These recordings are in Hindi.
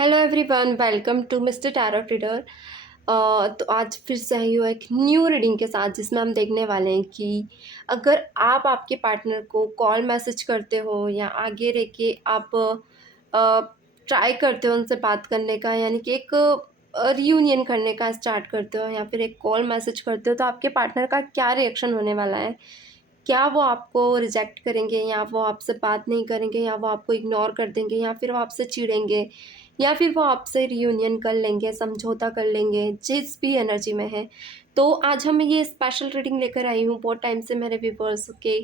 Hello everyone, welcome to mister tarot reader. तो आज फिर से आई हूँ एक न्यू रीडिंग के साथ, जिसमें हम देखने वाले हैं कि अगर आप आपके पार्टनर को कॉल मैसेज करते हो या आगे रह के आप ट्राई करते हो उनसे बात करने का, यानी कि एक रियूनियन करने का स्टार्ट करते हो या फिर एक कॉल मैसेज करते हो, तो आपके पार्टनर का क्या रिएक्शन होने वाला है। क्या वो आपको रिजेक्ट करेंगे, या वो आपसे बात नहीं करेंगे, या वो आपको इग्नोर कर देंगे, या फिर वो आपसे चिढ़ेंगे, या फिर वो आपसे रियूनियन कर लेंगे, समझौता कर लेंगे, जिस भी एनर्जी में है। तो आज हम ये स्पेशल रीडिंग लेकर आई हूँ। बहुत टाइम से मेरे व्यूवर्स के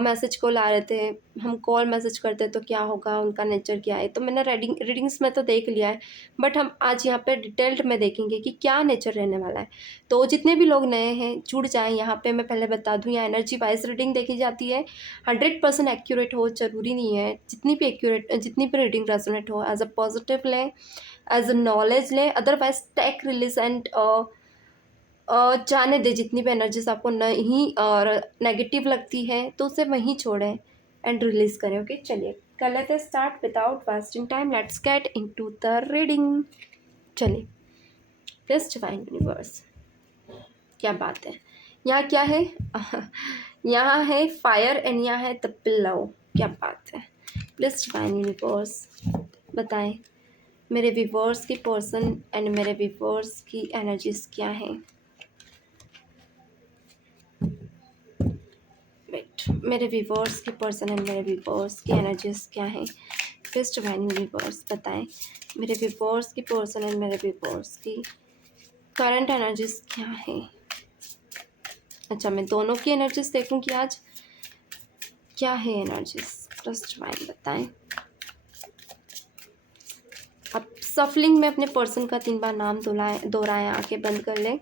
मैसेज को ला रहे थे, हम कॉल मैसेज करते तो क्या होगा, उनका नेचर क्या है। तो मैंने रीडिंग्स में तो देख लिया है, बट हम आज यहाँ पे डिटेल्ड में देखेंगे कि क्या नेचर रहने वाला है। तो जितने भी लोग नए हैं जुड़ जाएं यहाँ पे। मैं पहले बता दूँ, यहाँ एनर्जी वाइज रीडिंग देखी जाती है। 100% एक्यूरेट हो ज़रूरी नहीं है। जितनी भी रीडिंग रेजोनेट हो, एज अ पॉजिटिव लें, एज अ नॉलेज लें, अदरवाइज टेक रिलीज एंड जाने दें। जितनी भी एनर्जीज आपको नहीं और नेगेटिव लगती है तो उसे वहीं छोड़ें एंड रिलीज करें। ओके, चलिए कर लेते हैं start without wasting time. Let's get into the reading. चलिए, प्लीज डिवाइन यूनिवर्स, क्या बात है। यहाँ क्या है? यहाँ है फायर एंड यहाँ है द पिलो। क्या बात है। प्लीज डिवाइन यूनिवर्स बताएं मेरे व्यूवर्स की पर्सन एंड मेरे व्यूवर्स की एनर्जीज क्या है। वेट, मेरे व्यूवर्स की पर्सन एंड मेरे व्यूवर्स की एनर्जीज क्या है। प्लीज डिवाइन यूनिवर्स बताएं मेरे व्यूवर्स की पर्सन एंड मेरे व्यूवर्स की करंट एनर्जीज क्या है। अच्छा, मैं दोनों की एनर्जीज देखूं कि आज क्या है एनर्जीज। प्लीज डिवाइन बताएं। अब सफलिंग में अपने पर्सन का 3 बार नाम दोहराएं, आंखें बंद कर लें,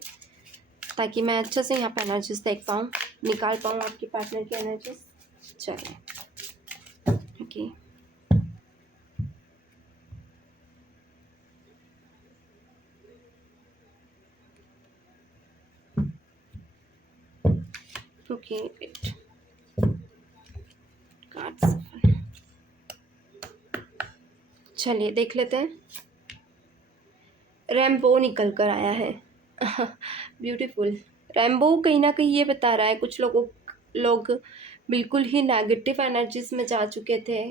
ताकि मैं अच्छे से यहाँ पर एनर्जीज देख पाऊँ, निकाल पाऊँ आपके पार्टनर की एनर्जीज। चलिए, ओके, ओके, वेट, कार्ड्स। चलिए देख लेते हैं। रैम्बो निकल कर आया है। ब्यूटीफुल। रैम्बो कहीं ना कहीं ये बता रहा है कुछ लोग बिल्कुल ही नेगेटिव एनर्जीज में जा चुके थे।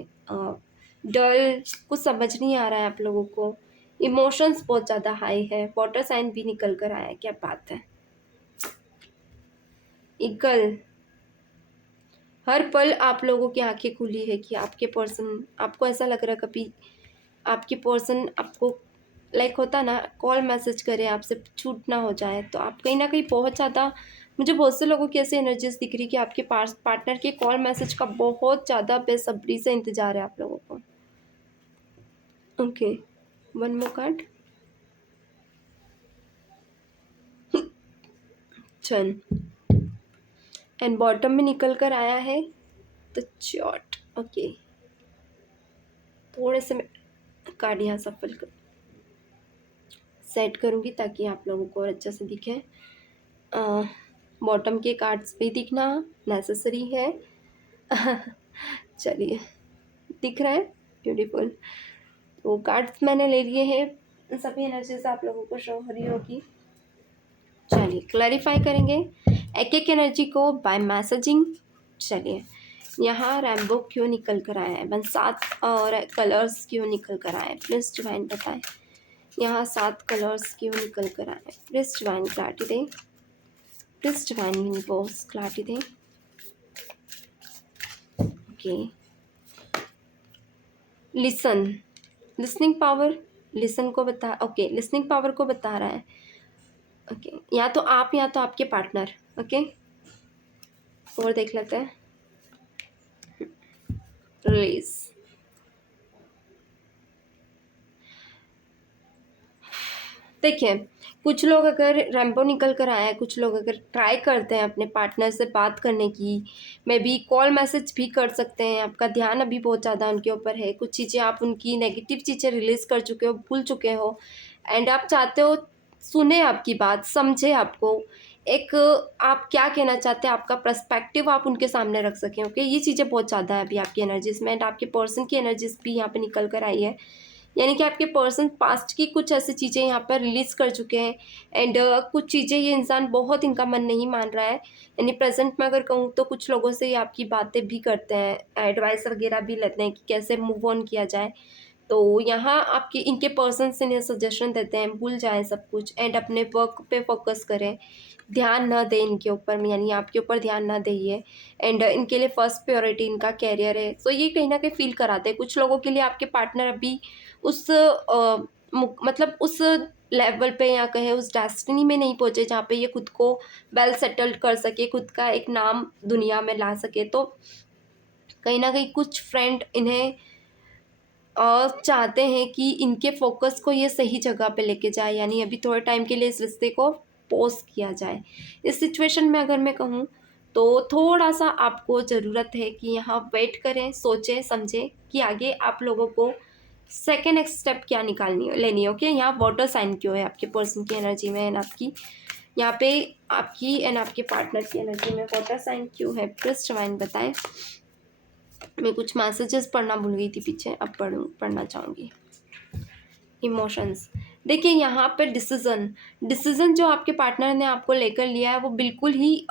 डल कुछ समझ नहीं आ रहा है आप लोगों को। इमोशंस बहुत ज़्यादा हाई है। वाटर साइन भी निकल कर आया है। क्या बात है। ईगल, हर पल आप लोगों की आंखें खुली है कि आपके पर्सन, आपको ऐसा लग रहा है कभी आपकी पर्सन आपको लाइक होता ना, कॉल मैसेज करे, आपसे छूट ना हो जाए, तो आप कहीं ना कहीं बहुत ज़्यादा, मुझे बहुत से लोगों की ऐसी एनर्जीज दिख रही कि आपके पास पार्टनर के कॉल मैसेज का बहुत ज़्यादा बेसब्री से इंतजार है आप लोगों को। Okay, one more card. चल, एंड बॉटम में निकल कर आया है द चॉट। ओके, थोड़े से मैं कार्ड यहाँ सफल कर सेट करूँगी ताकि आप लोगों को और अच्छे से दिखे। बॉटम के कार्ड्स भी दिखना नेसेसरी है। चलिए, दिख रहा है, ब्यूटीफुल। तो कार्ड्स मैंने ले लिए हैं, सभी एनर्जीज आप लोगों को शो हो रही होगी। चलिए क्लैरिफाई करेंगे एक एक एनर्जी को बाय मैसेजिंग। चलिए, यहाँ रैम्बो क्यों निकल कर आया है, 7 और कलर्स क्यों निकल कर आए, प्लीज डिवाइन बताएं। यहाँ 7 कलर्स क्यों निकल कर आए, प्लीज डिवाइन क्लैरिटी दें। प्लीज डिवाइन यूनिवर्स क्लैरिटी दें। Okay, listen, listening power, listen को बता, ओके, लिसनिंग पावर को बता रहा है। ओके, या तो आप या तो आपके पार्टनर। ओके, और देख लेते हैं। रिलीज, देखिए, कुछ लोग अगर रैम्बो निकल कर आए हैं, कुछ लोग अगर ट्राई करते हैं अपने पार्टनर से बात करने की, मे बी कॉल मैसेज भी कर सकते हैं। आपका ध्यान अभी बहुत ज़्यादा उनके ऊपर है। कुछ चीज़ें आप उनकी नेगेटिव चीज़ें रिलीज़ कर चुके हो, भूल चुके हो, एंड आप चाहते हो सुने आपकी बात, समझे आपको, एक आप क्या कहना चाहते हैं, आपका पर्सपेक्टिव आप उनके सामने रख सकें। ओके, ये चीज़ें बहुत ज़्यादा है अभी आपकी एनर्जीज में, एंड आपके पर्सन की एनर्जीज भी यहाँ पे निकल कर आई है यानी कि आपके पर्सन पास्ट की कुछ ऐसी चीज़ें यहाँ पर रिलीज़ कर चुके हैं एंड कुछ चीज़ें ये इंसान बहुत इनका मन नहीं मान रहा है। यानी प्रेजेंट में अगर कहूँ तो कुछ लोगों से ये आपकी बातें भी करते हैं, एडवाइस वगैरह भी लेते हैं कि कैसे मूव ऑन किया जाए। तो यहाँ आपके इनके पर्सन्स इन्हें सजेशन देते हैं भूल जाएँ सब कुछ एंड अपने वर्क पे फोकस करें, ध्यान ना दें इनके ऊपर, यानी आपके ऊपर ध्यान ना दें एंड इनके लिए फर्स्ट प्रायोरिटी इनका करियर है। सो ये कहीं न कहीं फ़ील कराते हैं। कुछ लोगों के लिए आपके पार्टनर अभी उस मतलब उस लेवल पे या कहें उस डेस्टिनी में नहीं पहुँचे जहाँ पे ये खुद को वेल सेटल्ड कर सके, खुद का एक नाम दुनिया में ला सके। तो कहीं न कहीं कुछ फ्रेंड इन्हें चाहते हैं कि इनके फ़ोकस को ये सही जगह पे लेके जाए, यानी अभी थोड़े टाइम के लिए इस रिश्ते को पॉज़ किया जाए। इस सिचुएशन में अगर मैं कहूँ तो थोड़ा-सा आपको ज़रूरत है कि यहाँ वेट करें, सोचें, समझें कि आगे आप लोगों को सेकंड नेक्स्ट स्टेप क्या निकालनी है लेनी है, ओके? यहाँ वाटर साइन क्यों है आपके पर्सन की एनर्जी में एंड आपकी यहाँ पे आपकी एंड आपके पार्टनर की एनर्जी में वाटर साइन क्यों है? प्लीज़ डिवाइन बताएँ। मैं कुछ मैसेजेस पढ़ना भूल गई थी पीछे, अब पढ़ना चाहूँगी। इमोशंस, देखिए यहाँ पे डिसीज़न जो आपके पार्टनर ने आपको लेकर लिया है वो बिल्कुल ही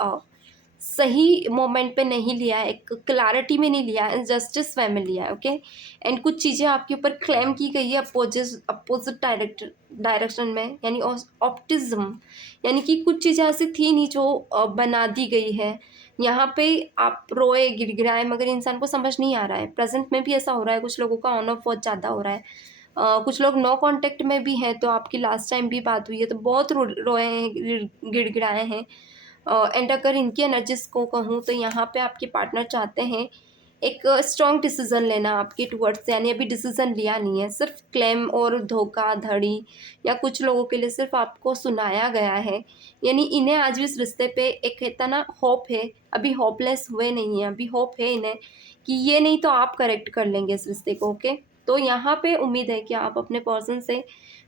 सही मोमेंट पे नहीं लिया है, एक क्लैरिटी में नहीं लिया है, जस्टिस वे में लिया है, ओके? एंड कुछ चीज़ें आपके ऊपर क्लेम की गई है अपोजिट डायरेक्शन में, यानी ऑप्टिज्म, यानी कि कुछ चीज़ें ऐसी थी नहीं जो बना दी गई है। यहाँ पे आप रोए, गिड़गिड़ाए, मगर इंसान को समझ नहीं आ रहा है। प्रेज़ेंट में भी ऐसा हो रहा है, कुछ लोगों का ऑन ऑफ बहुत ज़्यादा हो रहा है। कुछ लोग नो कॉन्टैक्ट में भी हैं, तो आपकी लास्ट टाइम भी बात हुई है, तो बहुत रोए हैं, गिड़गिड़ाए हैं। एंड अगर इनकी एनर्जीज़ को कहूँ तो यहाँ पे आपके पार्टनर चाहते हैं एक स्ट्रॉन्ग डिसीज़न लेना आपके टुवर्ड्स, यानी अभी डिसीज़न लिया नहीं है, सिर्फ क्लेम और धोखाधड़ी, या कुछ लोगों के लिए सिर्फ आपको सुनाया गया है। यानी इन्हें आज भी इस रिश्ते पे एक कहता ना होप है, अभी होपलेस हुए नहीं हैं, अभी होप है इन्हें कि ये नहीं तो आप करेक्ट कर लेंगे इस रिश्ते को, ओके? तो यहाँ पे उम्मीद है कि आप अपने पर्सन से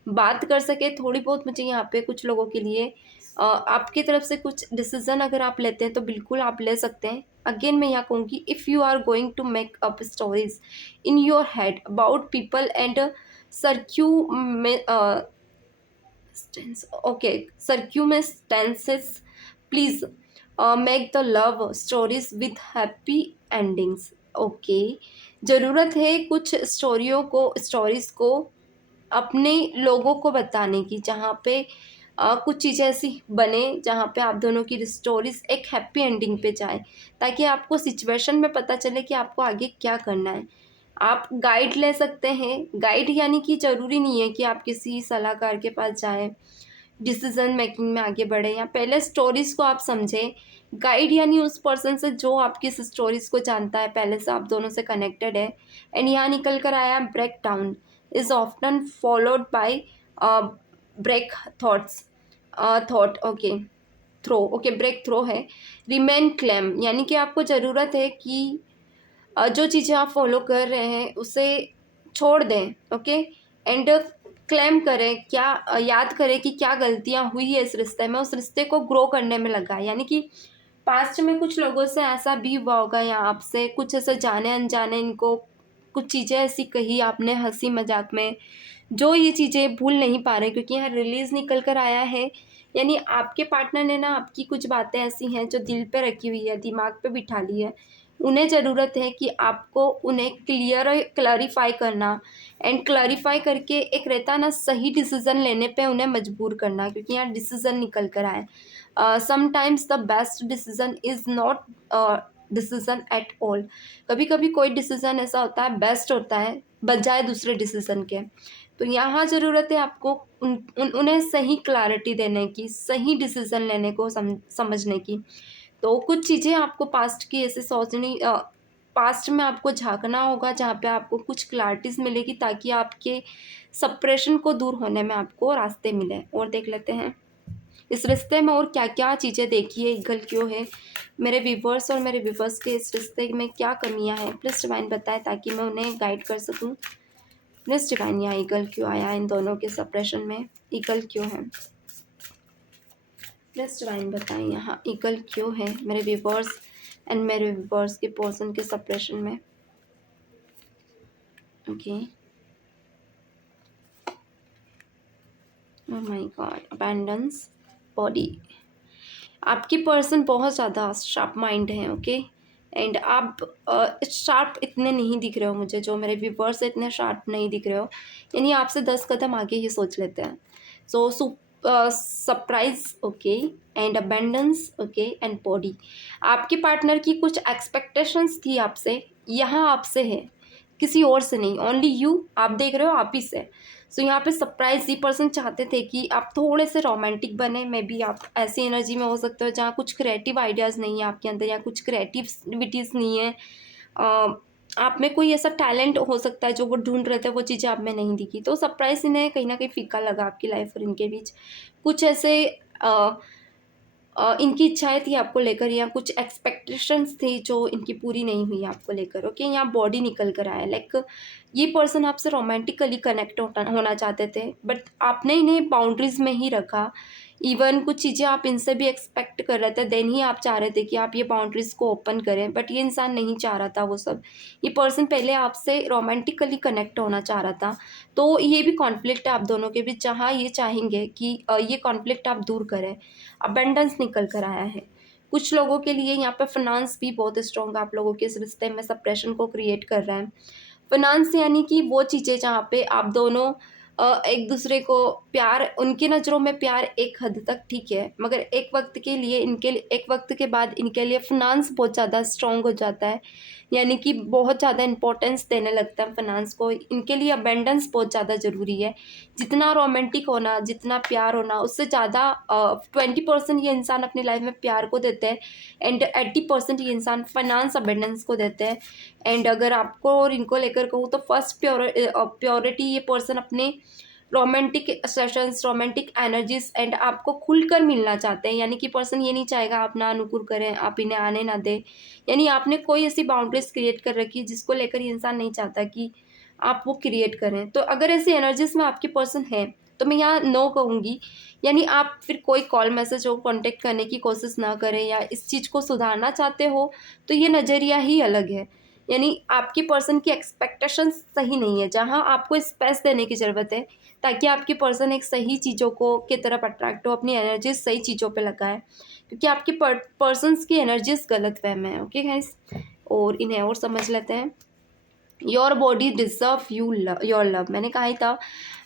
बात कर सकें थोड़ी बहुत। मुझे यहाँ पे कुछ लोगों के लिए आपकी तरफ से कुछ डिसीज़न अगर आप लेते हैं तो बिल्कुल आप ले सकते हैं। अगेन मैं यहाँ कहूँगी, if you are going to make up stories in your head about people and circumstances, please make the love stories with happy endings, okay? ज़रूरत है कुछ स्टोरीज़ को अपने लोगों को बताने की, जहाँ पे कुछ चीज़ें ऐसी बने जहाँ पे आप दोनों की स्टोरीज़ एक हैप्पी एंडिंग पे जाए, ताकि आपको सिचुएशन में पता चले कि आपको आगे क्या करना है। आप गाइड ले सकते हैं, गाइड यानी कि ज़रूरी नहीं है कि आप किसी सलाहकार के पास जाएँ, डिसीज़न मेकिंग में आगे बढ़ें, या पहले स्टोरीज़ को आप समझें। गाइड यानी उस पर्सन से जो आपकी इस स्टोरीज़ को जानता है, पहले से आप दोनों से कनेक्टेड है। एंड यहाँ निकल कर आया breakdown is often followed by break thoughts thought, okay? Through, okay, breakthrough है। रिमेन क्लेम, यानी कि आपको ज़रूरत है कि जो चीज़ें आप फॉलो कर रहे हैं उसे छोड़ दें, ओके? एंड क्लेम करें, क्या याद करें कि क्या गलतियाँ हुई है इस रिश्ते में, उस रिश्ते को ग्रो करने में लगा है। यानी कि पास्ट में कुछ लोगों से ऐसा भी हुआ होगा या आपसे कुछ ऐसे जाने अनजाने इनको कुछ चीज़ें ऐसी कही आपने हँसी मज़ाक में, जो ये चीज़ें भूल नहीं पा रहे, क्योंकि यहाँ रिलीज़ निकल कर आया है। यानी आपके पार्टनर ने ना आपकी कुछ बातें ऐसी हैं जो दिल पे रखी हुई है, दिमाग पे बिठा ली है। उन्हें ज़रूरत है कि आपको उन्हें क्लैरिफ़ाई करना एंड क्लैरिफ़ाई करके एक रहता है ना सही डिसीज़न लेने पे उन्हें मजबूर करना, क्योंकि यहाँ डिसीज़न निकल कर आए। Sometimes the best decision is not decision at all. कभी-कभी कोई डिसीज़न ऐसा होता है बेस्ट होता है बजाय दूसरे डिसीज़न के। तो यहाँ ज़रूरत है आपको उन्हें सही क्लैरिटी देने की, सही डिसीज़न लेने को समझने की। तो कुछ चीज़ें आपको पास्ट की ऐसे सोचनी पास्ट में आपको झाँकना होगा जहाँ पे आपको कुछ क्लैरिटीज़ मिलेगी, ताकि आपके सप्रेशन को दूर होने में आपको रास्ते मिले। और देख लेते हैं इस रिश्ते में और क्या-क्या चीज़ें देखी है, ईगल क्यों है? मेरे व्यूअर्स और मेरे व्यूअर्स के इस रिश्ते में क्या कमियाँ हैं? प्लीज़ डिवाइन बताएँ ताकि मैं उन्हें गाइड कर सकूँ। प्लीज़ डिवाइन, यहाँ ईगल क्यों आया इन दोनों के सेपरेशन में? ईगल क्यों है? प्लीज़ डिवाइन बताएँ यहाँ ईगल क्यों है मेरे व्यूअर्स एंड मेरे व्यूअर्स के पर्सन के सेपरेशन में? Okay. Oh my god, abundance, body. आपकी पर्सन बहुत ज़्यादा शार्प माइंड है, ओके। एंड आप शार्प इतने नहीं दिख रहे हो मुझे, जो मेरे व्यूवर्स इतने शार्प नहीं दिख रहे हो, यानी आपसे 10 कदम आगे ये सोच लेते हैं। So surprise, okay, and abundance, okay, and body. आपके पार्टनर की कुछ एक्सपेक्टेशंस थी आपसे, यहाँ आपसे है, किसी और से नहीं, ओनली यू, आप देख रहे हो आप ही से। सो यहाँ पे सरप्राइज ये पर्सन चाहते थे कि आप थोड़े से रोमांटिक बने, मे बी आप ऐसी एनर्जी में हो सकते हो जहाँ कुछ क्रिएटिव आइडियाज़ नहीं है आपके अंदर, या कुछ क्रिएटिविटीज़ नहीं है। आप में कोई ऐसा टैलेंट हो सकता है जो वो ढूंढ रहे थे, वो चीज़ें आप में नहीं दिखी, तो सरप्राइज इन्हें कहीं ना कहीं फीका लगा आपकी लाइफ और इनके बीच। कुछ ऐसे इनकी इच्छाएं थी आपको लेकर, या कुछ एक्सपेक्टेशंस थी जो इनकी पूरी नहीं हुई आपको लेकर, ओके। यहाँ बॉडी निकल कर आया, लाइक ये पर्सन आपसे रोमांटिकली कनेक्ट होना चाहते थे, बट आपने इन्हें बाउंड्रीज में ही रखा। इवन कुछ चीज़ें आप इनसे भी एक्सपेक्ट कर रहे थे, देन ही आप चाह रहे थे कि आप ये बाउंड्रीज को ओपन करें, बट ये इंसान नहीं चाह रहा था वो सब। ये पर्सन पहले आपसे रोमांटिकली कनेक्ट होना चाह रहा था, तो ये भी कॉन्फ्लिक्ट है आप दोनों के बीच, जहाँ ये चाहेंगे कि ये कॉन्फ्लिक्ट आप दूर करें। अबेंडेंस निकल कर आया है। कुछ लोगों के लिए यहाँ पे फाइनेंस भी बहुत स्ट्रॉन्ग आप लोगों के इस रिश्ते में सप्रेशन को क्रिएट कर रहा है। फाइनेंस यानी कि वो चीज़ें जहाँ पे आप दोनों एक दूसरे को प्यार, उनकी नज़रों में प्यार एक हद तक ठीक है, मगर एक वक्त के लिए एक वक्त के बाद इनके लिए फाइनेंस बहुत ज़्यादा स्ट्रॉन्ग हो जाता है, यानी कि बहुत ज़्यादा इंपॉर्टेंस देने लगता है फाइनेंस को। इनके लिए अबेंडेंस बहुत ज़्यादा ज़रूरी है। जितना रोमांटिक होना, जितना प्यार होना, उससे ज़्यादा 20% ये इंसान अपनी लाइफ में प्यार को देते हैं, एंड 80% ये इंसान फाइनेंस अबेंडेंस को देते हैं। एंड अगर आपको और इनको लेकर कहूँ तो फर्स्ट प्योरिटी ये पर्सन अपने romantic sessions, romantic energies and आपको खुलकर मिलना चाहते हैं, यानी कि पर्सन ये नहीं चाहेगा आप ना अनुकूल करें, आप इन्हें आने ना दें, यानी आपने कोई ऐसी बाउंड्रीज क्रिएट कर रखी है जिसको लेकर ये इंसान नहीं चाहता कि आप वो क्रिएट करें। तो अगर ऐसी एनर्जीज में आपकी पर्सन है तो मैं यहाँ नो कहूँगी, यानी आप फिर कोई कॉल मैसेज हो कांटेक्ट करने की कोशिश ना करें, या इस चीज़ को सुधारना चाहते हो तो ये नज़रिया ही अलग है। यानी आपकी पर्सन की एक्सपेक्टेशंस सही नहीं है, जहाँ आपको स्पेस देने की ज़रूरत है ताकि आपकी पर्सन एक सही चीज़ों को की तरफ अट्रैक्ट हो, अपनी एनर्जीज सही चीज़ों पे लगाए, क्योंकि आपकी पर्सन्स की एनर्जीज गलत फहम है, ओके गाइस। और इन्हें और समझ लेते हैं। Your body deserve your love, मैंने कहा ही था।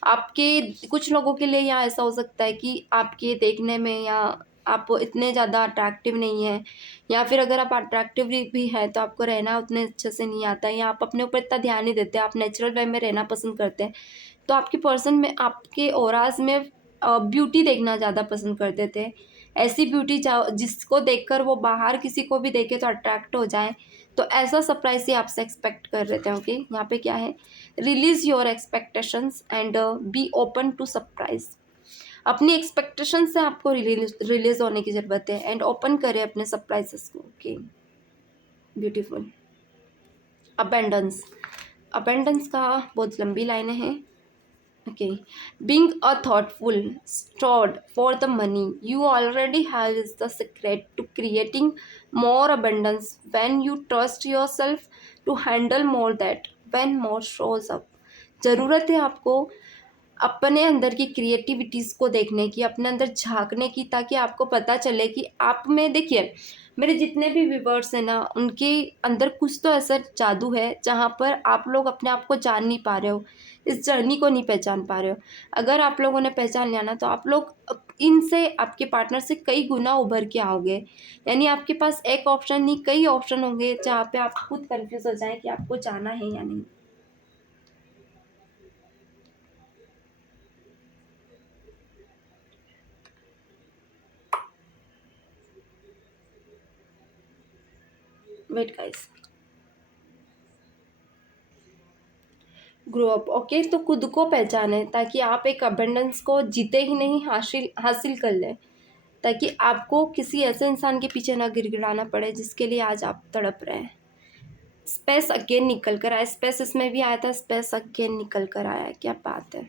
आपके कुछ लोगों के लिए यहाँ ऐसा हो सकता है कि आपके देखने में या आप इतने ज़्यादा अट्रैक्टिव नहीं हैं, या फिर अगर आप अट्रैक्टिव भी हैं तो आपको रहना उतने अच्छे से नहीं आता है, या आप अपने ऊपर इतना ध्यान नहीं देते, आप नेचुरल वे में रहना पसंद करते हैं। तो आपकी पर्सन में, आपके ऑराज में ब्यूटी देखना ज़्यादा पसंद करते थे, ऐसी ब्यूटी जिसको देखकर वो बाहर किसी को भी देखे तो अट्रैक्ट हो जाए। तो ऐसा सरप्राइज ही आपसे एक्सपेक्ट कर रहे थे, ओके। यहाँ पे क्या है, release your expectations and be open to surprise. अपनी एक्सपेक्टेशन से आपको रिलीज होने की ज़रूरत है, एंड ओपन करें अपने सरप्राइजेस को, ओके। ब्यूटीफुल। अबेंडेंस, अबेंडेंस का बहुत लंबी लाइनें हैं, okay. Being a thoughtful steward for the money you already have is the secret to creating more abundance when you trust yourself to handle more that when more shows up। ज़रूरत है आपको अपने अंदर की क्रिएटिविटीज़ को देखने की, अपने अंदर झांकने की, ताकि आपको पता चले कि आप में, देखिए मेरे जितने भी व्यूवर्स हैं ना, उनके अंदर कुछ तो ऐसा जादू है जहाँ पर आप लोग अपने आप को जान नहीं पा रहे हो, इस जर्नी को नहीं पहचान पा रहे हो। अगर आप लोगों ने पहचान लिया ना तो आप लोग इनसे, आपके पार्टनर से कई गुना उभर के आओगे, यानी आपके पास एक ऑप्शन नहीं कई ऑप्शन होंगे जहाँ पे आप खुद कंफ्यूज हो जाएं कि आपको जाना है या नहीं। Wait guys, grow up, okay. तो खुद को पहचाने ताकि आप एक अबेंडेंस को जीते ही नहीं हासिल कर लें, ताकि आपको किसी ऐसे इंसान के पीछे ना गिड़गिड़ाना पड़े जिसके लिए आज आप तड़प रहे हैं। स्पेस अगेन निकल कर आया, स्पेस इसमें भी आया था, स्पेस अगेन निकल कर आया, क्या बात है।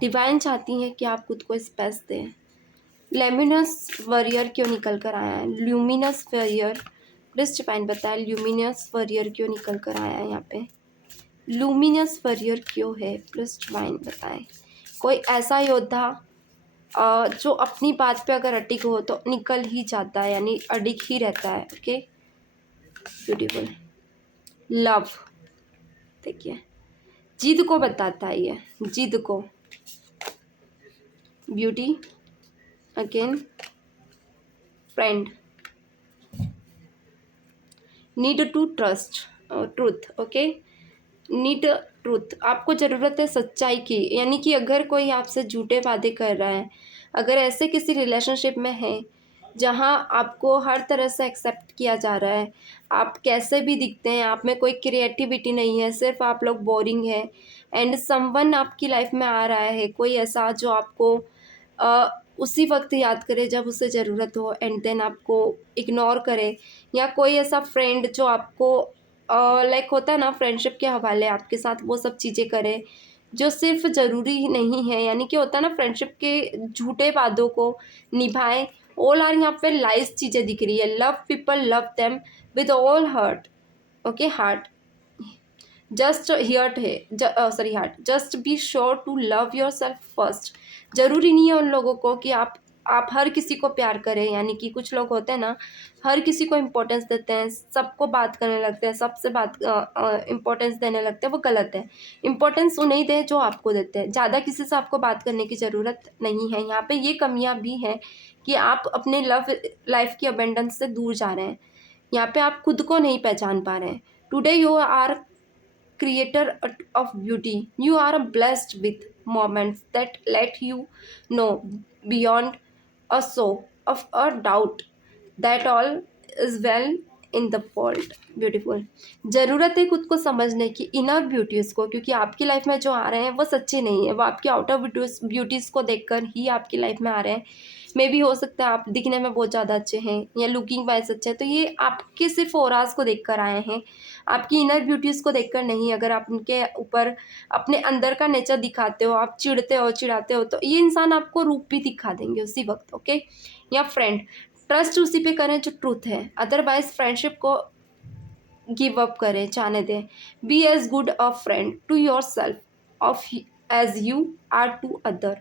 डिवाइन चाहती है कि आप खुद को स्पेस दें। लेमिनस वॉरियर क्यों निकल कर आया है, ल्यूमिनस वॉरियर, प्लीज डिवाइन बताए ल्यूमिनस वॉरियर क्यों निकल कर आया है यहाँ पे, लूमिनस वॉरियर क्यों है, प्लीज डिवाइन बताएं। कोई ऐसा योद्धा जो अपनी बात पे अगर अटिक हो तो निकल ही जाता है, यानी अडिग ही रहता है। Okay, beautiful. लव, देखिए जिद को बताता है ये, जिद को। Beauty, again friend, need to trust, truth. Okay, need truth, आपको ज़रूरत है सच्चाई की, यानी कि अगर कोई आपसे झूठे वादे कर रहा है, अगर ऐसे किसी रिलेशनशिप में है जहां आपको हर तरह से एक्सेप्ट किया जा रहा है, आप कैसे भी दिखते हैं, आप में कोई क्रिएटिविटी नहीं है, सिर्फ आप लोग बोरिंग है, एंड समवन आपकी लाइफ में आ रहा है, कोई ऐसा जो आपको उसी वक्त याद करे जब उसे ज़रूरत हो, एंड देन आपको इग्नोर करे, या कोई ऐसा फ्रेंड जो आपको लाइक होता है ना फ्रेंडशिप के हवाले आपके साथ वो सब चीज़ें करे जो सिर्फ ज़रूरी ही नहीं है, यानी कि होता है ना फ्रेंडशिप के झूठे वादों को निभाए। ऑल आर यहाँ पे लाइस चीज़ें दिख रही है। Love people, love them with all hurt. Okay, heart, just heart है, sorry heart, just be sure to love yourself first. ज़रूरी नहीं है उन लोगों को कि आप हर किसी को प्यार करें, यानी कि कुछ लोग होते हैं ना, हर किसी को इम्पोर्टेंस देते हैं, सबको बात करने लगते हैं, सबसे बात इम्पोर्टेंस देने लगते हैं, वो गलत है। इम्पोर्टेंस उन्हें दें जो आपको देते हैं, ज़्यादा किसी से आपको बात करने की ज़रूरत नहीं है। यहाँ पे ये कमियाँ भी हैं कि आप अपने लव लाइफ की अबेंडेंस से दूर जा रहे हैं, यहाँ पे आप खुद को नहीं पहचान पा रहे हैं। Today you are creator of beauty, you are blessed with moments that let you know beyond a show of a doubt that all is well in the world। Beautiful, ज़रूरत है खुद को समझने की, इनर ब्यूटीज़ को, क्योंकि आपकी लाइफ में जो आ रहे हैं वो सच्चे नहीं है, वो आपकी आउटर ब्यूटीज़ को देखकर ही आपकी लाइफ में आ रहे हैं। मे भी हो सकता है आप दिखने में बहुत ज़्यादा अच्छे हैं या लुकिंग वाइज अच्छे हैं, तो ये आपके सिर्फ ओराज को देखकर आए हैं, आपकी इनर ब्यूटीज़ को देखकर नहीं। अगर आप उनके ऊपर अपने अंदर का नेचर दिखाते हो, आप चिढ़ते हो, चिढ़ाते हो, तो ये इंसान आपको रूप भी दिखा देंगे उसी वक्त। ओके, या फ्रेंड, ट्रस्ट उसी पे करें जो ट्रूथ है, अदरवाइज फ्रेंडशिप को गिव अप करें, जाने दें। Be as good a friend to yourself of as you are to other.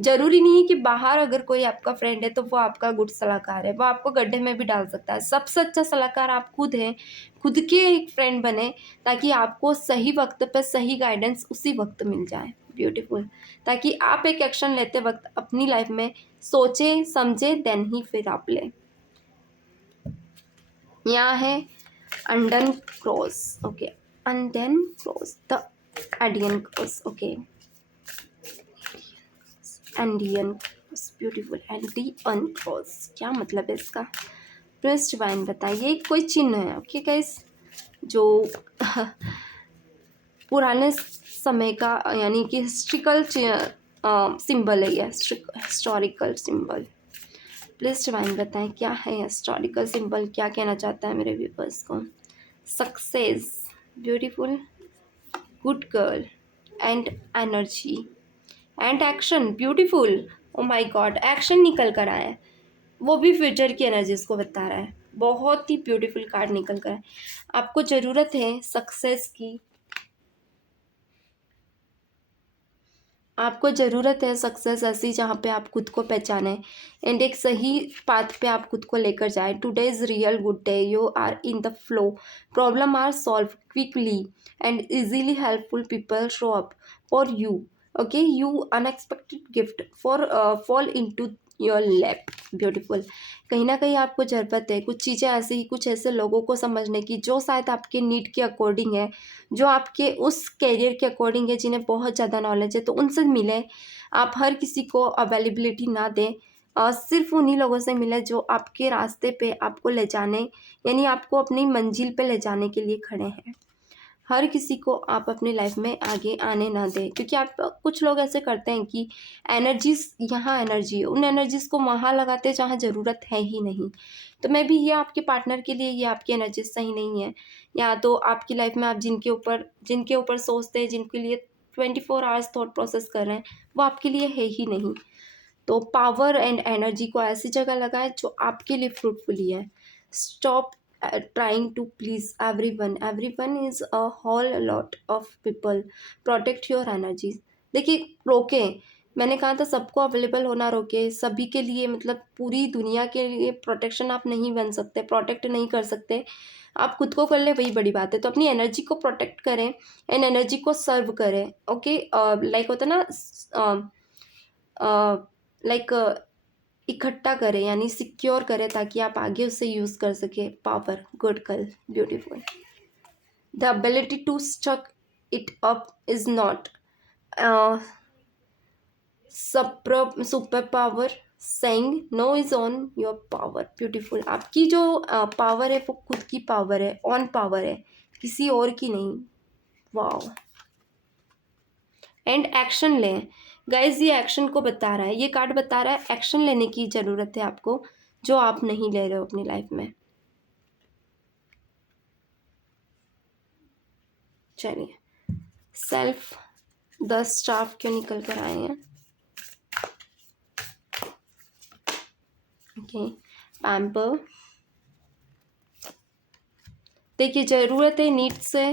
ज़रूरी नहीं है कि बाहर अगर कोई आपका फ्रेंड है तो वो आपका गुड सलाहकार है, वो आपको गड्ढे में भी डाल सकता है। सबसे अच्छा सलाहकार आप खुद हैं, खुद के एक फ्रेंड बने ताकि आपको सही वक्त पे सही गाइडेंस उसी वक्त मिल जाए। ब्यूटीफुल, ताकि आप एक एक्शन लेते वक्त अपनी लाइफ में सोचें समझें देन ही फिर आप लें। यहाँ है Andean cross. Okay, Andean cross, the Andean cross. Okay, Andean cross, beautiful, Andean cross, क्या मतलब है इसका? प्रेस डिवाइन बताइए, कोई चिन्ह है? ओके गाइस, जो पुराने समय का यानी कि हिस्ट्रिकल सिंबल है ये, हिस्टोरिकल सिंबल। प्लीज डिवाइन बताएं क्या है हिस्टोरिकल सिंबल, क्या कहना चाहता है मेरे व्यूअर्स को? Success, beautiful, good girl, and energy, and action. Beautiful, oh my God, action निकल कर आया है, वो भी फ्यूचर की एनर्जीज को बता रहा है। बहुत ही ब्यूटीफुल कार्ड निकल कर है। आपको ज़रूरत है सक्सेस की, आपको ज़रूरत है सक्सेस ऐसी जहाँ पे आप खुद को पहचानें एंड एक सही पाथ पे आप खुद को लेकर जाए। Today is real good day, you are in the flow, problem are solve quickly and easily, helpful people show up for you. Okay, you unexpected gift for fall into your lap. Beautiful, कहीं ना कहीं आपको ज़रूरत है कुछ चीज़ें ऐसी, कुछ ऐसे लोगों को समझने की जो शायद आपके नीड के अकॉर्डिंग है, जो आपके उस कैरियर के अकॉर्डिंग है, जिन्हें बहुत ज़्यादा नॉलेज है, तो उनसे मिलें। आप हर किसी को अवेलेबिलिटी ना दें, सिर्फ उन्हीं लोगों से मिलें जो आपके रास्ते पे आपको ले जाने, यानी आपको अपनी मंजिल पे ले जाने के लिए खड़े हैं। हर किसी को आप अपनी लाइफ में आगे आने ना दें, क्योंकि आप कुछ लोग ऐसे करते हैं कि एनर्जीज, यहाँ एनर्जी है, उन एनर्जीज को वहाँ लगाते हैं जहाँ ज़रूरत है ही नहीं। तो मैं भी, ये आपके पार्टनर के लिए ये आपकी एनर्जीज सही नहीं है, या तो आपकी लाइफ में आप जिनके ऊपर सोचते हैं, जिनके लिए 24 आवर्स थॉट प्रोसेस कर रहे हैं, वो आपके लिए है ही नहीं। तो पावर एंड एनर्जी को ऐसी जगह लगाएं जो आपके लिए फ्रूटफुली है। Stop trying to please everyone is a whole lot of people, protect your energies। देखिए, रोकें, मैंने कहा था सबको अवेलेबल होना रोके, सभी के लिए, मतलब पूरी दुनिया के लिए प्रोटेक्शन आप नहीं बन सकते, प्रोटेक्ट नहीं कर सकते। आप खुद को कर ले वही बड़ी बात है। तो अपनी एनर्जी को प्रोटेक्ट करें एंड एनर्जी को सर्व करें। ओके, लाइक होता है ना, लाइक इकट्ठा करें यानी सिक्योर करें ताकि आप आगे उससे यूज़ कर सके power. Good girl, beautiful. The ability to stuck it up is not super power, saying no is on your power. Beautiful. आपकी जो पावर है वो खुद की पावर है, ऑन पावर है, किसी और की नहीं। वाओ। एंड एक्शन लें गाइज, ये एक्शन को बता रहा है, ये कार्ड बता रहा है एक्शन लेने की ज़रूरत है आपको, जो आप नहीं ले रहे हो अपनी लाइफ में। चलिए, सेल्फ 10 स्टाफ क्यों निकल कर आए हैं। Okay, pamper. देखिए, ज़रूरत है, नीड्स है,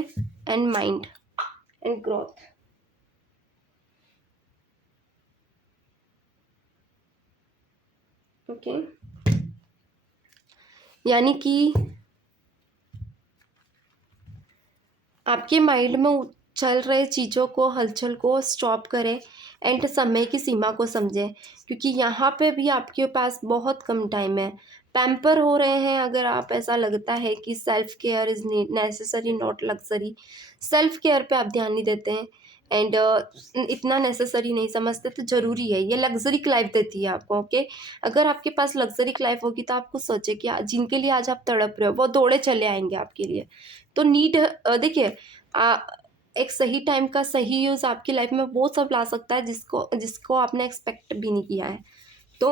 and mind and growth. Okay, यानी कि आपके माइंड में चल रहे चीज़ों को, हलचल को स्टॉप करें एंड समय की सीमा को समझें, क्योंकि यहाँ पे भी आपके पास बहुत कम टाइम है। पैम्पर हो रहे हैं अगर आप, ऐसा लगता है कि self care is necessary not luxury, self care पे आप ध्यान नहीं देते हैं एंड इतना नेसेसरी नहीं समझते, तो ज़रूरी है, ये लग्जरी लाइफ देती है आपको। ओके, अगर आपके पास लग्जरी लाइफ होगी तो आपको सोचे कि जिनके लिए आज आप तड़प रहे हो वो दौड़े चले आएंगे आपके लिए। तो नीड, देखिए, एक सही टाइम का सही यूज़ आपकी लाइफ में वो सब ला सकता है जिसको जिसको आपने एक्सपेक्ट भी नहीं किया है। तो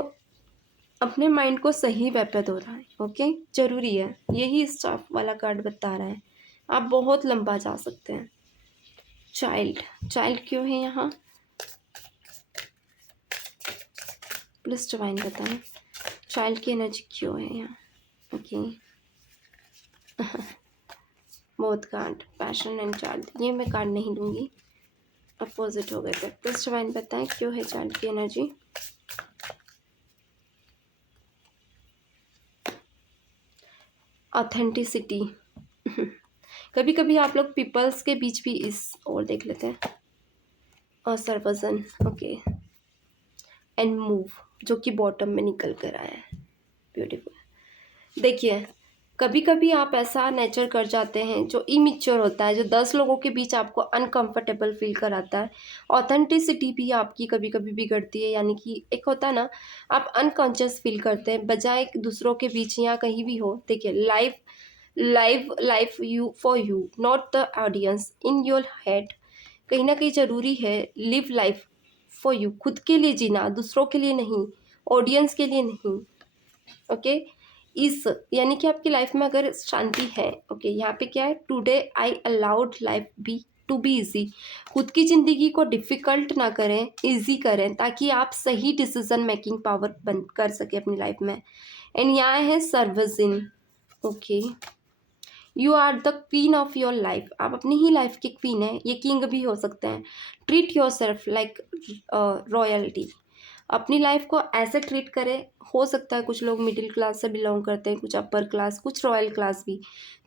अपने माइंड को सही वे पे दो रहा है। ओके, ज़रूरी है, यही स्टाफ वाला कार्ड बता रहा है, आप बहुत लंबा जा सकते हैं। चाइल्ड, चाइल्ड क्यों है यहाँ, प्लीज डिवाइन बताएं, चाइल्ड की एनर्जी क्यों है यहाँ। Okay, both card, passion and child, ये मैं कार्ड नहीं लूँगी, अपोजिट हो गए थे। प्लीज डिवाइन बताएं क्यों है चाइल्ड की एनर्जी। ऑथेंटिसिटी। कभी कभी आप लोग पीपल्स के बीच भी इस, और देख लेते हैं, और सर्वजन। ओके, एंड मूव, जो कि बॉटम में निकल कर आया है। ब्यूटीफुल। देखिए, कभी कभी आप ऐसा नेचर कर जाते हैं जो इमेच्योर होता है, जो 10 लोगों के बीच आपको अनकंफर्टेबल फील कराता है। ऑथेंटिसिटी भी आपकी कभी कभी बिगड़ती है, यानी कि एक होता है ना, आप अनकॉन्शियस फील करते हैं बजाय दूसरों के बीच या कहीं भी हो। देखिए, life you for you not the audience in your head. कहीं ना कहीं ज़रूरी है लिव लाइफ फॉर यू, खुद के लिए जीना, दूसरों के लिए नहीं, ऑडियंस के लिए नहीं। ओके, इस यानी कि आपकी लाइफ में अगर शांति है, ओके, यहाँ पे क्या है, today I allowed life be to be easy. खुद की ज़िंदगी को डिफ़िकल्ट ना करें, इजी करें, ताकि आप सही डिसीजन मेकिंग पावर बन कर सके अपनी लाइफ में। एंड यहाँ है सर्वजिन। Okay, you are the queen of your life, आप अपनी ही लाइफ के क्वीन हैं, ये किंग भी हो सकते हैं। Treat your self like royalty, अपनी लाइफ को ऐसे ट्रीट करें। हो सकता है कुछ लोग मिडिल क्लास से बिलोंग करते हैं, कुछ अपर क्लास, कुछ रॉयल क्लास भी,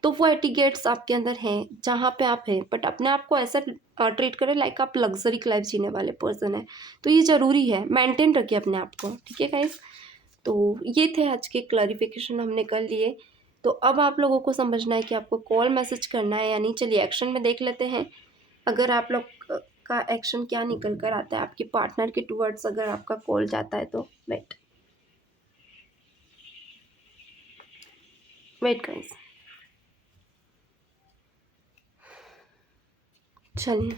तो वो एटिकेट्स आपके अंदर हैं जहाँ पे आप हैं, बट अपने आप को ऐसा ट्रीट करें लाइक आप लग्जरी लाइफ जीने वाले पर्सन हैं। तो ये ज़रूरी है, मेंटेन रखिए अपने आप को। ठीक है गाइस, तो ये थे आज के क्लैरिफिकेशन हमने कर लिए। तो अब आप लोगों को समझना है कि आपको कॉल मैसेज करना है या नहीं। चलिए एक्शन में देख लेते हैं, अगर आप लोग का एक्शन क्या निकल कर आता है आपके पार्टनर के टूवर्ड्स, अगर आपका कॉल जाता है तो। वेट गाइस, चलिए,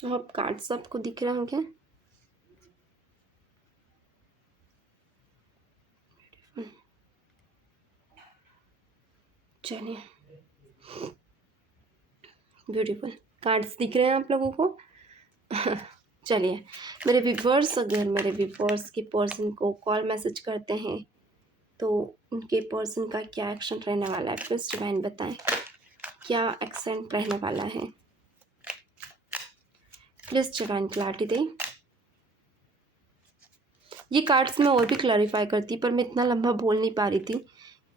तो अब कार्ड सबको दिख रहे होंगे। चलिए, ब्यूटीफुल कार्ड्स दिख रहे हैं आप लोगों को। चलिए, मेरे व्यूअर्स, अगर मेरे व्यूअर्स की पर्सन को कॉल मैसेज करते हैं तो उनके पर्सन का क्या एक्शन रहने वाला है, प्लीज डिवाइन बताएं क्या एक्शन रहने वाला है, प्लीज डिवाइन क्लैरिटी दें। ये कार्ड्स मैं और भी क्लैरिफाई करती पर मैं इतना लंबा बोल नहीं पा रही थी,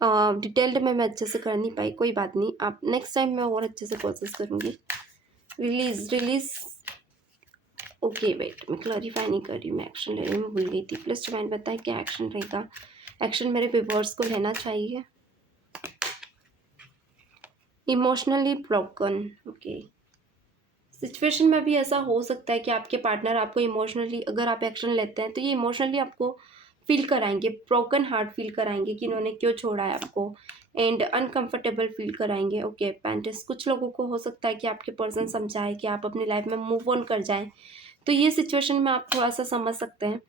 डिटेल्ड में मैं अच्छे से कर नहीं पाई, कोई बात नहीं, आप नेक्स्ट टाइम मैं और अच्छे से प्रोसेस करूँगी। रिलीज ओके वेट, मैं क्लैरिफाई नहीं कर रही हूँ, मैं एक्शन ले रही हूँ, मैं भूल गई थी। प्लीज डिवाइन बताएं क्या एक्शन रहेगा, एक्शन मेरे व्यूअर्स को लेना चाहिए। इमोशनली ब्रोकन, ओके, सिचुएशन में भी ऐसा हो सकता है कि आपके पार्टनर आपको इमोशनली, अगर आप एक्शन लेते हैं तो ये इमोशनली आपको फील कराएंगे, ब्रोकन हार्ट फील कराएंगे कि इन्होंने क्यों छोड़ा है आपको, एंड अनकंफर्टेबल फील कराएंगे। ओके पेंटिस, कुछ लोगों को हो सकता है कि आपके पर्सन समझाए कि आप अपनी लाइफ में मूव ऑन कर जाएं, तो ये सिचुएशन में आप थोड़ा सा समझ सकते हैं।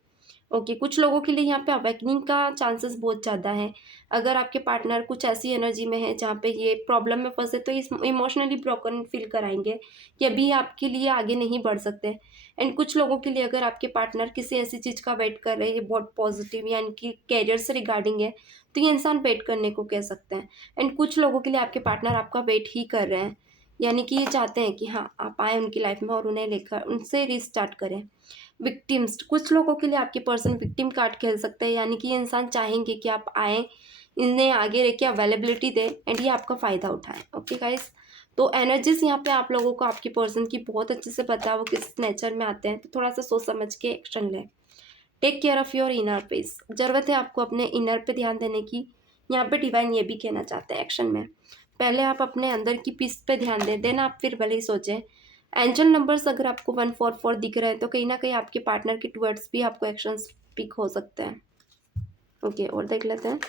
ओके कुछ लोगों के लिए यहाँ पे अवेकनिंग का चांसेस बहुत ज़्यादा है। अगर आपके पार्टनर कुछ ऐसी एनर्जी में है जहाँ पे ये प्रॉब्लम में फंसे तो इस इमोशनली ब्रोकन फील कराएंगे कि अभी आपके लिए आगे नहीं बढ़ सकते। एंड कुछ लोगों के लिए अगर आपके पार्टनर किसी ऐसी चीज़ का वेट कर रहे हैं, ये बहुत पॉजिटिव यानी कि कैरियर से रिगार्डिंग है, तो ये इंसान वेट करने को कह सकते हैं। एंड कुछ लोगों के लिए आपके पार्टनर आपका वेट ही कर रहे हैं, यानी कि ये चाहते हैं कि हाँ आप आए उनकी लाइफ में और उन्हें लेकर उनसे रिस्टार्ट करें। विक्टिम्स, कुछ लोगों के लिए आपके पर्सन विक्टिम कार्ड खेल सकते हैं, यानी कि ये इंसान चाहेंगे कि आप आएँ, इन्हें आगे रह के अवेलेबिलिटी दें एंड ये आपका फ़ायदा उठाएं। ओके गाइस, तो एनर्जीज यहाँ पे आप लोगों को आपके पर्सन की बहुत अच्छे से पता है वो किस नेचर में आते हैं, तो थोड़ा सा सोच समझ के एक्शन लें। Take care of your inner peace, ज़रूरत है आपको अपने इनर पे ध्यान देने की। यहाँ पे डिवाइन ये भी कहना चाहते हैं एक्शन में, पहले आप अपने अंदर की पीस पे ध्यान दें, देन आप फिर भले ही सोचें। एंजल नंबर्स अगर आपको 144 दिख रहे हैं तो कहीं ना कहीं आपके पार्टनर के टुवर्ड्स भी आपको एक्शंस पिक हो सकते हैं। ओके और देख लेते हैं,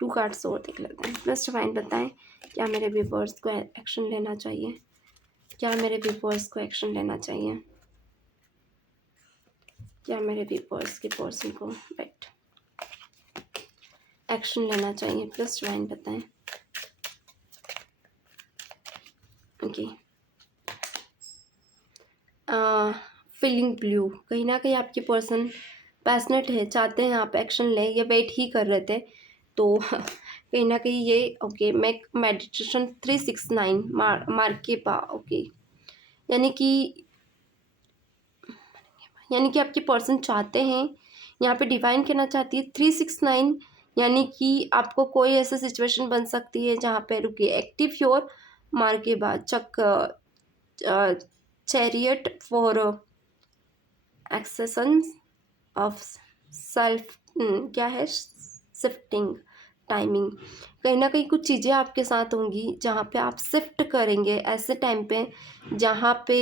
2 कार्ड्स और देख लेते हैं। प्लस डिवाइन बताएं क्या मेरे व्यूअर्स को एक्शन लेना चाहिए, क्या मेरे व्यूअर्स को एक्शन लेना चाहिए, क्या मेरे व्यूअर्स के पर्सन को राइट एक्शन लेना चाहिए, प्लस डिवाइन बताएं। ओके फीलिंग ब्लू, कहीं ना कहीं आपके पर्सन पैशनेट है, चाहते हैं आप एक्शन लें, ये वेट ही कर रहे थे, तो कहीं ना कहीं ये ओके मेक मेडिटेशन 369 मार्के पा। ओके यानी कि आपके पर्सन चाहते हैं, यहाँ पे डिवाइन कहना चाहती है 369, यानी कि आपको कोई ऐसा सिचुएशन बन सकती है जहाँ पे रुकिए एक्टिव योर मार्के बा चक chariot for accessions of self, क्या है शिफ्टिंग टाइमिंग, कहीं ना कहीं कुछ चीज़ें आपके साथ होंगी जहाँ पे आप शिफ्ट करेंगे ऐसे टाइम पे जहाँ पे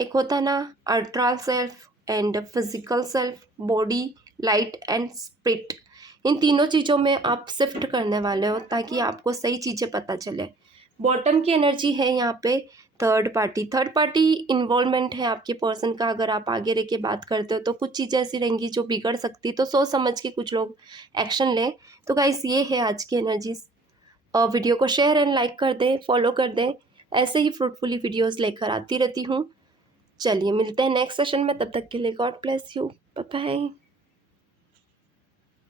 एक होता है ना ultra self and physical self, body light and spirit, इन तीनों चीज़ों में आप शिफ्ट करने वाले हो ताकि आपको सही चीज़ें पता चले। बॉटम की एनर्जी है यहाँ पे थर्ड पार्टी इन्वॉल्वमेंट है आपके पर्सन का। अगर आप आगे रह के बात करते हो तो कुछ चीज़ें ऐसी रहेंगी जो बिगड़ सकती, तो सोच समझ के कुछ लोग एक्शन लें। तो गाइस ये है आज की एनर्जीज, और वीडियो को शेयर एंड लाइक कर दें, फॉलो कर दें, ऐसे ही फ्रूटफुली वीडियोस लेकर आती रहती हूँ। चलिए मिलते हैं नेक्स्ट सेशन में, तब तक के लिए God bless you, bye bye.